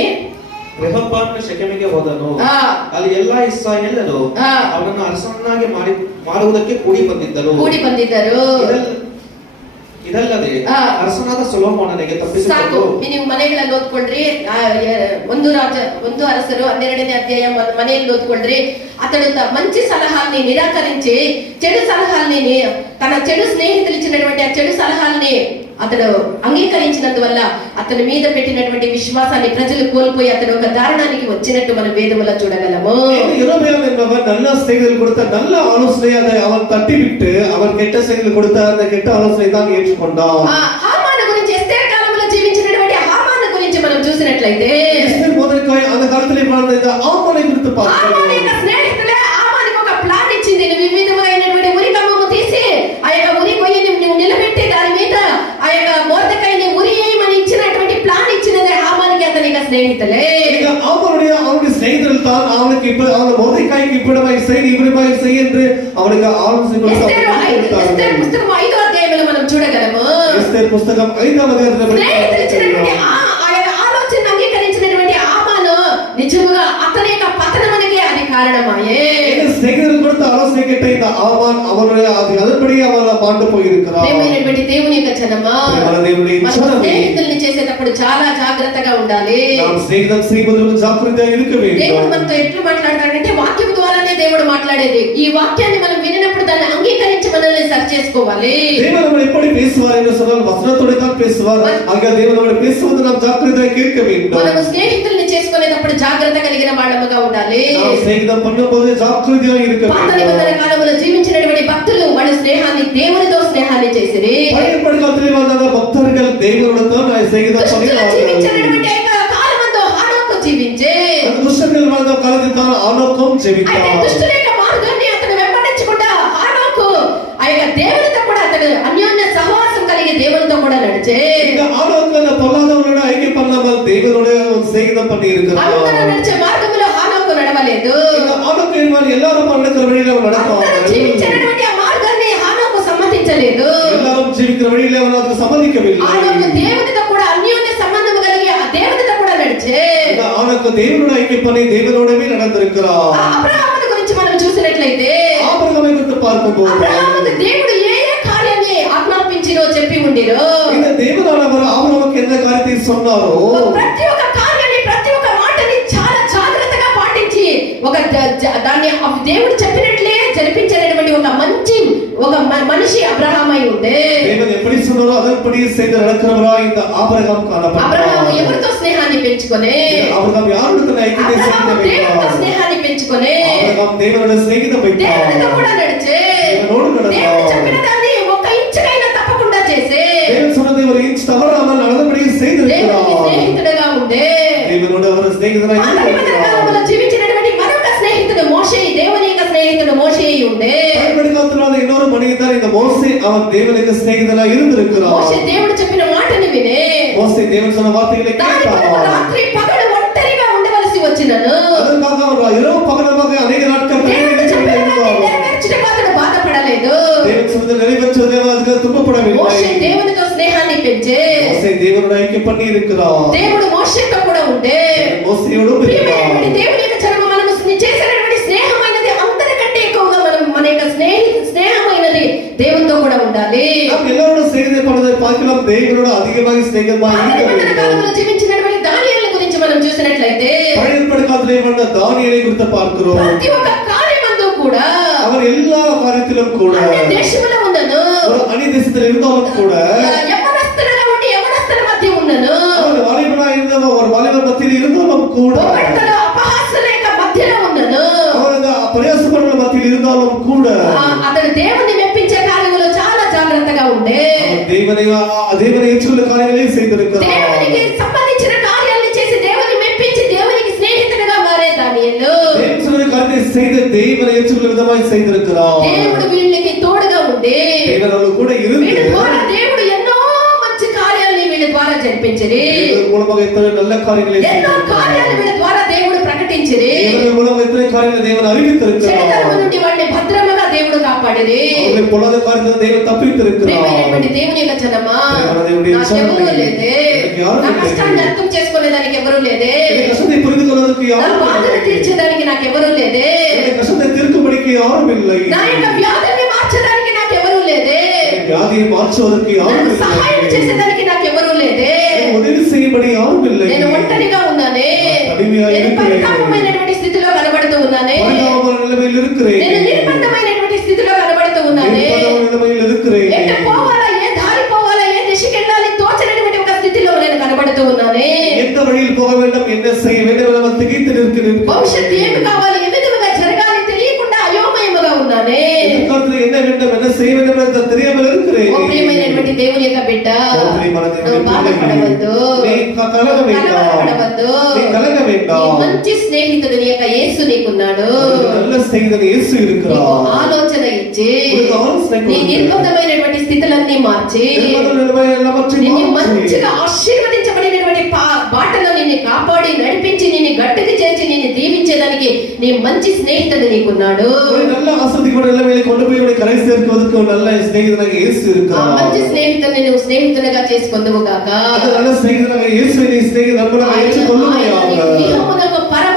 ರೆಹಬ್ಬಾಮನು ಶೆಕೆಮಿಗೆ ಹೋದನು. ಅಲ್ಲಿ ಎಲ್ಲಾ ಇಸ್ರಾಯೇಲರು ಅವನನ್ನು ಅರಸನನ್ನಾಗಿ ಮಾಡುವುದಕ್ಕೆ ಕೂಡಿ ಬಂದಿದ್ದರು. ಇದಲ್ಲದೆ ಅರಸನಾದ ಸೊಲೊಮೋನನಿಗೆ ತಪ್ಪಿಸಿಕೊಂಡು ನೀವು ಮನೆಗಳಲ್ಲಿ ಓದ್ಕೊಳ್ರಿ. 1 ಅರಸರು 12ನೇ ಅಧ್ಯಾಯ ಮನೆಯಲ್ಲಿ ಓದ್ಕೊಳ್ರಿ. అతడు మంచి సలహాల్ని నిరాకరించి చెడు సలహాల్ని తన చెడు స్నేహితులు ఇచ్చినటువంటి ఆ చెడు సలహాల్ని అతడు అంగీకరించినందువల్ల అతని మీద పెట్టినటువంటి విశ్వాసాన్ని ప్రజలు కోల్పోయి అతడు ఒక దారుణానికి వచ్చినట్టు మనం వేదములో చూడగలము. யெரொபெயாம் என்பவர் நல்ல ஸ்நேகிதர்கள் கொடுத்த நல்ல ஆலோசனையை அதை அவன் தட்டிவிட்டு அவன் கெட்ட ஸ்நேகிதர்கள் கொடுத்த அந்த கெட்ட ஆலோசனை தான் ஏற்றுக்கொண்டான். హామాను గురించి ఎస్తేర్ కాలంలో జీవించినటువంటి హామాను గురించి మనం చూసినట్లయితే ఎస్తేర్ మొదటిగా அந்த కాలంలో வாழ்ந்த இந்த ஆமானை குறித்து பார்க்கிறோம். స్నేహితులే హామానికి ఒక ప్లాన్ ఇచ్చింది. వివిధమైనటువంటి ఉరి కమ్మము తీసి ఆ యొక్క ఉరి కొయ్యని నిలబెట్టి దాని మీద ఆ యొక్క మోర్దెకాయిని ఉరి వేయమని ఇచ్చినటువంటి ప్లాన్ ఇచ్చినదే హామానికి అతని స్నేహితులే. அவனுடைய ஸ்நேகிதர்கள் தான் அவனுக்கு இப்ப அவன் மோர்தெகாய்க்கு இப்படிமாய் செய் இப்படிமாய் செய் என்று அவனுக்கு ஆலோசனை கொடுத்தார். ఎస్తేర్ పుస్తకం 5వ అధ్యాయంలో మనం చూడగలము. ఎస్తేర్ పుస్తకం 5వ అధ్యాయంలో స్నేహితులు ఇచ్చినటువంటి ఆ యొక్క ఆలోచన అంగీకరించినటువంటి హామాను నిజముగా అతని యొక్క పతనమునకే అది కారణమాయే. స్నేహితులు கொடுத்த ఆలోచన கேட்ட இந்த அவன் அவனுடைய அதன்படி அவன் மாண்டு போயிருக்கிறான். ప్రియమైనటువంటి దేవుని యొక్క జనమా, మన దేవుని మనం స్నేహితుల్ని చేసేటప్పుడు చాలా జాగ్రత్తగా ఉండాలి. நாம் స్నేహితం செய்வதில் జాగ్రత్తగా இருக்க வேண்டும். దేవుడు మనతో ఎట్లా మాట్లాడతాడంటే వాక్యం ద్వారానే దేవుడు మాట్లాడేది. ఈ వాక్యాన్ని మనం వినినప్పుడు దాన్ని అంగీకరించి మనల్ని సరి చేసుకోవాలి. தேவன் நம்ம எப்படி பேசுவார் என்று சொன்னால் வசனத்தோட தான் பேசுவார். ஆக தேவன் நம்ம பேசுவது நாம் జాగ్రత్తగా கேட்க வேண்டும். మనం స్నేహితుల్ని చేసుకునేటప్పుడు జాగ్రత్త కలిగిన వాళ్ళముగా ఉండాలి. நாம் స్నేహితం பண்ணும்போது జాగ్రత్తగా இருக்க పాత வேண்டும். నిబంధన కాలంలో జీవించినటువంటి భక్తులు వాళ్ళ స్నేహాన్ని దేవునితో స్నేహాన్ని చేసిరి. பழைய ஏற்பாட்டிலே வாழ்ந்த பக்தர்கள் தேவனோடு தான் స్నేహితం దుష్టులు பண்ணினார்கள். జీవించినటువంటి కాలమందు హనోకు జీవించే. దుష్టர்கள் வாழ்ந்த காலத்தில் தான் ஆனோக்கும் ஜெபித்தார். అయితే దుష్టుల యొక్క మార్గాన్ని అతను వెంబడించకుండా హనోకు ఆ యొక్క దేవునితో కూడా అతను అన్యోన్య సహవాసం కలిగి దేవునితో కూడా నడిచే. இந்த ஆனோக்கு பொல்லாதவனோட ஐக்கியம் பண்ணாமல் தேவனோட ஸ்நேகிதம் பண்ணி இருக்கிறார். అందరూ నడిచే మార్గంలో హనోకు నడవలేదు. இந்த ஆனோக்கு எல்லாரும் நடக்கிற வழியில அவன் நடப்பான். అందరూ జీవించినటువంటి ఆ మార్గాన్ని హనోకు సమ్మతించలేదు. எல்லாரும் ஜீவிக்கிற வழியில அவன் அதுக்கு சம்மதிக்கவில்லை. హనోకు దేవునితో కూడా అన్యోన్య సంబంధం కలిగి ఆ దేవునితో కూడా నడిచే. இந்த ஆனோக்கு தேவனோட ஐக்கியம் பண்ணி தேவனோடவே நடந்திருக்கிறார். అబ్రహాముని గురించి మనం చూసినట్లయితే ஆபிரகாமை குறித்து பார்க்கும்போது అబ్రహాముకు దేవుడు ఏ ఏ కార్యాన్ని ఆజ్ఞాపించిరో చెప్పి ఉండిరో. இந்த தேவனானவர் ஆபிரகாமுக்கு என்ன காரியத்தை சொன்னாரோ ప్రతి ఒక్క కార్యాన్ని ప్రతి ఒక్క మాటని చాలా జాగ్రత్తగా పాటించి ఒక దాన్ని దేవుడు చెప్పినట్లే జరిపించేటటువంటి ఒక మనిషి అబ్రహామై ఉండే. தேவன் எப்படி சொன்னாரோ அதன்படி செய்து நடக்கிறவரா இந்த ஆபிரகாம் అబ్రహాము காணப்பட்டார். ఎవరితో స్నేహాన్ని పెంచుకొనే? ஆபிரகாம் யாரோட ஐக்கியத்தை అబ్రహాము దేవునితో செய்து స్నేహాన్ని పెంచుకొనే ஆபிரகாம் தேவனோட స్నేహితం దేవునితో வைத்தார். కూడా నడిచే. దేవునోடு దేవుడు நடந்தார். చెప్పిన దాన్ని ఒక్క ఇంచుకైనా తప్పకుండా చేసే. தேவன் சொன்னதை ஒரு இன்ச் தவறாமல் நடந்தபடியே దేవునికి செய்திருக்கிறார். స్నేహితుడుగా ఉండే. தேவனோடு அவர் స్నేహితుడై పాత నిబంధన కాలంలో జీవించినటువంటి మరొక స్నేహితుడు మోషే, దేవుని యొక్క స్నేహితుడు మోషే ఉండే. பழைய காலத்துல இன்னொரு மனிதன் இந்த மோசே அவன் தேவனுக்கு ஸ்நேகிதனாய் இருந்திருக்கிறான். మోషే దేవుడు చెప్పిన మాటని వినే மோசே தேவன் சொன்ன வார்த்தைகளை దాని కొరకు கேட்டான். రాత్రి పగలు ఒంటరిగా ఉండవలసి వచ్చినను. அதற்காக அவர் இரவு பகலமாக அநேக நாட்கள் దేవుడు చెప్పిన దాన్ని கழித்து నెరవేర్చుటకు అతడు బాధపడలేదు. தேவன் சொன்னதை நிறைவேற்றுவதே அதுக்கு துன்பப்படவில்லை. మోషే దేవునితో స్నేహాన్ని పెంచే. மோசே தேவனோட ஐக்கியம் பண்ணி இருக்கிறார். దేవుడు మోషేతో కూడా ఉండే. மோசேயோடும் ప్రియమైనటువంటి இருக்கிறார். దేవుని యొక్క జనము మనము చేసినటువంటి స్నేహమైనది అందరికంటే ఎక్కువగా మనం మన యొక్క స్నేహమైనది దేవునితో కూడా ఉండాలి. நாம் எல்லாரோட ஸ்நேகிதம் பண்ணதை பார்க்கலாம். தேவனோட அதிகமாக ஸ்நேகமாக పాత இருக்க నిబంధన வேண்டும். కాలంలో జీవించినటువంటి దానియేలు గురించి మనం చూసినట్లయితే பழைய ஏற்பாட்டிலே வந்த தானியேலை குறித்து பார்க்கிறோம். ప్రతి ఒక్క కార్యమందు కూడా அவர் எல்லா காரியத்திலும் கூட అన్ని దేశములో ఉన్నను. ஒரு அந்நிய தேசத்தில் இருந்தாலும் கூட యవనస్తులుగా ఉండి యవనస్తుల మధ్య ఉన్నను. அவர் வாலிபனா இருந்தவர் ஒரு வாலிபர் மத்தியில் இருந்தாலும் கூட పొగడ్తల అపహాస్యుల యొక్క మధ్యలో ఉన్నను. அவர் அந்த பரியாசப்படுற மத்தியில் இருந்தாலும் கூட అతడు దేవుని మెప్పించే కార్యములో చాలా జాగ్రత్తగా ఉండే. அவர் தேவனை ஏற்றுள்ள காரியங்களை செய்திருக்கிறார். దేవునికి సంబంధించిన కార్యాలను చేసి దేవుని మెప్పించి దేవునికి స్నేహితుడిగా మారే దానియేలు. தேவன் சொன்ன காரியத்தை செய்து தேவனை ஏற்றுள்ள விதமாய் செய்திருக்கிறார். దేవుడు వీళ్ళకి తోడుగా ఉండే. தேவன் அவர்கள் கூட இருந்து వీళ్ళ ద్వారా దేవుడు ఎన్నో మంచి కార్యాలని వీళ్ళ ద్వారా జరిపించరి. தேவன் மூலமாக எத்தனை நல்ல காரியங்களை ఎన్నో కార్యాలు వీళ్ళ ద్వారా దేవుడు ప్రకటించరి. தேவன் மூலமாக எத்தனை காரியங்களை தேவன் அறிவித்திருக்கிறார். చెడుతనము నుండి వాడిని భద్రముగా దేవుడు కాపాడిరి. அவர்களை பொல்லாத காரியத்தை தேவன் தப்பித்திருக்கிறார். ప్రియమైనటువంటి దేవుని యొక్క జనమా, నాకెవరూ లేదే. నా కష్టాన్ని అర్థం చేసుకునేదానికి ఎవరూ లేదే. இந்த கஷ்டத்தை புரிந்து கொள்வதற்கு నా யாரும் బాధను இல்லை. తీర్చేదానికి నాకెవరూ లేదే. இந்த கஷ்டத்தை தீர்க்கும்படிக்கு யாரும் இல்லை. నా యొక్క వ్యాధిని మార్చడానికి నాకెవరూ లేదే. வியாதியை மாற்றுவதற்கு யாரும் నాకు సహాయం இல்லை. చేసేదానికి నాకెవరూ లేదే. உதவி செய்யும்படி யாரும் இல்லை. నేను ఒంటరిగా ఉన్నానే. తనివిగా నేను இருக்கிறேன். పరితాపమైనటువంటి స్థితిలో కనబడుతూ ఉన్నానే. பரிதாபமான நிலைமையில் இருக்கிறேன். నేను నిర్బంధమైనటువంటి స్థితిలో కనబడుతూ ఉన్నానే. நிர்பந்தமான நிலைமையில் இருக்கிறேன். ఎట్ట పోవాలా, ఏ దారి పోవాలా, ఏ దిశకి వెళ్ళాలి తోచనటువంటి ఒక స్థితిలో నేను కనబడుతూ ఉన్నానే. எந்த வழியில் போக வேண்டும், என்ன செய்ய வேண்டும் என நான் திகைத்து நிற்கிறேன். భవిష్యత్తు ఏమి కావాలి, ఏ విధముగా జరగాలి తెలియకుండా అయోమయముగా ఉన్నానే. எதிர்காலத்தில் என்ன வேண்டும், என்ன செய்ய வேண்டும் என்று தெரியாமல் இருக்கிறேன். ఓ ప్రియమైనటువంటి దేవుని యొక్క బిడ్డ, ఓ ప్రియమైన దేవుని నువ్వు బాధపడవద్దు, நீ கலங்க வேண்டாம். కలవరపడవద్దు. நீ கலங்க నీ வேண்டாம். మంచి స్నేహితుడు నీ యొక్క యేసు నీకున్నాడు. ஒரு நல்ல ஸ்நேகிதன் இயேசு నీకు இருக்கிறார். ఆలోచన ఇచ్చి உனக்கு ஆலோசனை నీ கொடுக்கிறார். నిర్బంధమైనటువంటి స్థితులన్నీ మార్చి நிர்பந்த நிலைமை எல்லாம் மாற்றி నిన్ను மாற்றி మంచిగా ఆశీర్వదించబడినటువంటి బాటలో నిన్ను కాపాడి నడిపించి నిన్ను గట్టుకు చేర్చి నిన్ను దీవించేదానికి నీ మంచి స్నేహితుడు నీకున్నాడు. ஒரு நல்ல ஆசீர்வாதமான நிலைமையில கொண்டு போய் உன்னை கரை சேர்ப்பதற்கு ஒரு நல்ல ஸ்நேகிதனாக இயேசு ఆ இருக்கிறார். మంచి స్నేహితుడిని నువ్వు స్నేహితునిగా చేసుకొందువు గాక. அந்த நல்ல ஸ்நேகிதனாக இயேசுவை நீ ஸ்நேகித நண்பனாக ஏற்றுக்கொள்ளுமையாக. ఇహమునకు పరమ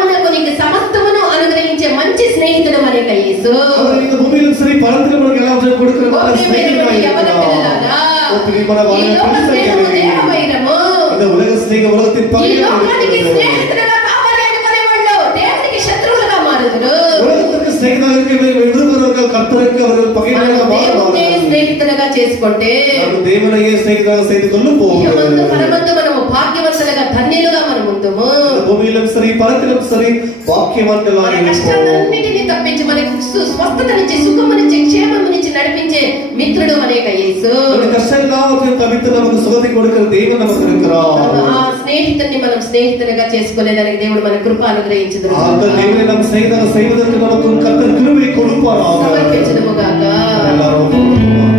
ఈ లోక స్నేహము దేహవైరము. இந்த உலக சிநேகம் உலகத்தின் ఈ பகையாக లోకానికి இருக்கிறது. స్నేహితులుగా కావాలి అనుకునే వాళ్ళు దేవునికి శత్రువులుగా మారుదురు. உலகத்திற்கு சிநேகிதராக இருக்க விரும்புகிறவர்கள் கர்த்தருக்கு அவர்கள் பகைவர்களாக మనం దేవుణ్ణే மாறுவார்கள். స్నేహితులుగా చేసుకుంటే நாம் தேவனையே சிநேகிதராக செய்து கொள்ளும் ఇహమందు போது పరమందు మనము భాగ్యవంతులుగా ధన్యులుగా మనం ఉందుము. இந்த பூமியிலும் சரி பரத்திலும் சரி பாக்கியவான்களாக మన இருப்போம். కష్టాలన్నిటినీ తప్పించి మనకు స్వస్థతనిచ్చి సుఖమునిచ్చి క్షేమమునిచ్చి నడిపించే మిత్రుడు అనేక యేసు. இந்த கஷ்டம் எல்லாவற்றையும் தவிர்த்து நமக்கு சுகத்தை கொடுக்கிற தேவன் நமக்கு இருக்கிறார். ఆ స్నేహితుడిని మనం స్నేహితులుగా చేసుకునేదానికి దేవుడు మన కృప అనుగ్రహించుదురు. அந்த தேவனை நாம் சிநேகிதராக செய்வதற்கு நமக்கு கர்த்தர் கிருபை கொடுப்பாராக. సమర్పించుదుము గాక. எல்லாரும் ஒப்புக்கொள்வோம்.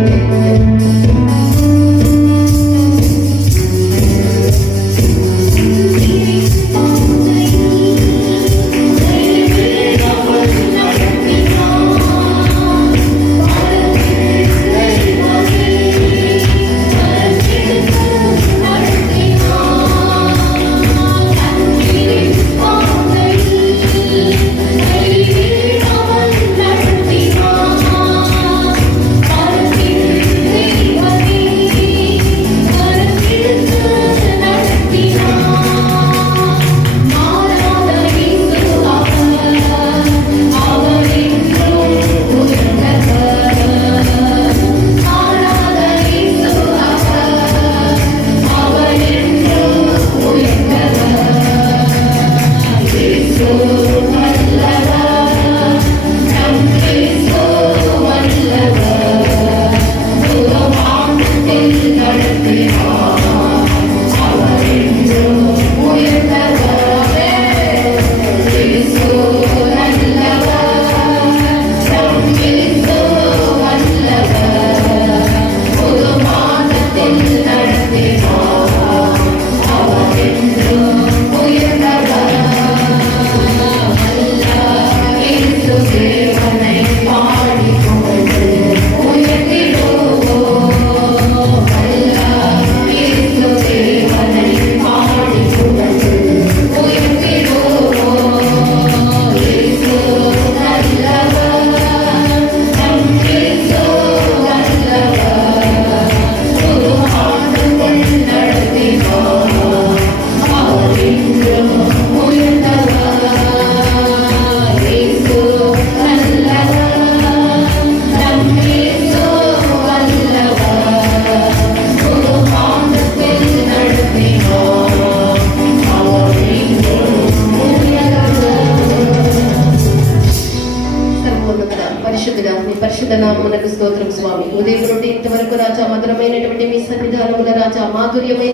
పరిశుద్ధ నామమునకు స్తోత్రం స్వామి. ఉదయం నుండి ఇంతవరకు రాజా మధురమైనటువంటి మీ సన్నిధానముల రాజా మాధుర్యమైన